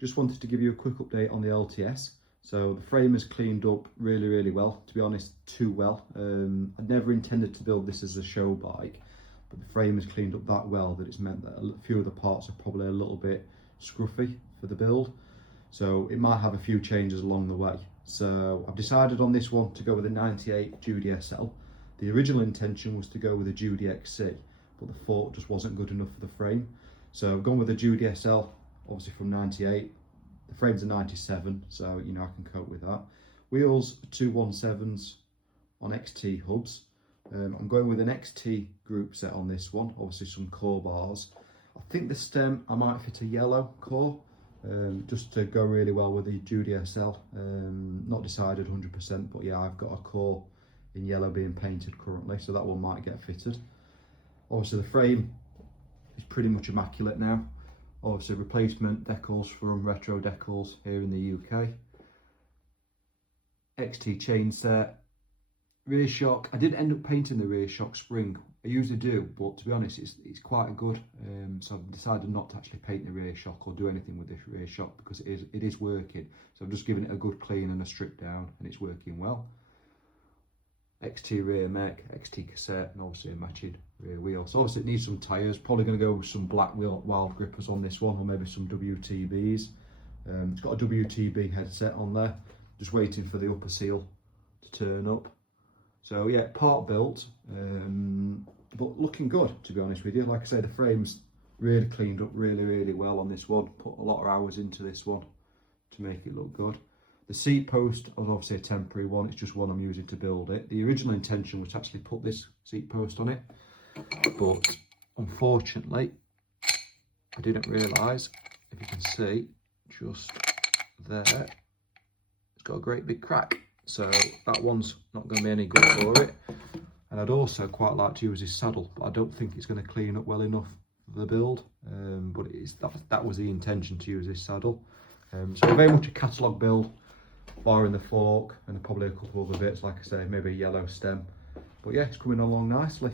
Just wanted to give you a quick update on the LTS. So the frame is cleaned up really well, to be honest, too well. I'd never intended to build this as a show bike, but the frame is cleaned up that well that it's meant that a few of the parts are probably a little bit scruffy for the build. So it might have a few changes along the way. So I've decided on this one to go with a 98 Judy SL. The original intention was to go with a Judy XC, but the fork just wasn't good enough for the frame. So I've gone with a Judy SL, obviously from 98. The frame's a 97, so you know I can cope with that. Wheels are 217s on XT hubs. I'm going with an XT group set on this one, obviously some core bars. I think the stem, I might fit a yellow core, just to go really well with the Judy SL. Not decided 100%, but yeah, I've got a core in yellow being painted currently, so that one might get fitted. Obviously the frame is pretty much immaculate now. Obviously replacement decals from Retro Decals here in the UK. XT chain set. Rear shock, I didn't end up painting the rear shock spring. I usually do, but to be honest, it's quite good. So I've decided not to actually paint the rear shock or do anything with this rear shock because it is working. So I've just given it a good clean and a strip down, and it's working well. XT rear mech, XT cassette, and obviously a matching rear wheel. So obviously it needs some tyres. Probably going to go with some black wheel wild grippers on this one, or maybe some WTBs. It's got a WTB headset on there. Just waiting for the upper seal to turn up. So yeah, part built, but looking good, to be honest with you. Like I say, the frame's really cleaned up really well on this one. Put a lot of hours into this one to make it look good. The seat post is obviously a temporary one. It's just one I'm using to build it. The original intention was to actually put this seat post on it, but unfortunately, I didn't realise, if you can see, just there, it's got a great big crack. So that one's not going to be any good for it. And I'd also quite like to use this saddle, but I don't think it's going to clean up well enough for the build. But that was the intention, to use this saddle. So very much a catalogue build, barring the fork and probably a couple of other bits, like I say, maybe a yellow stem. But yeah, it's coming along nicely.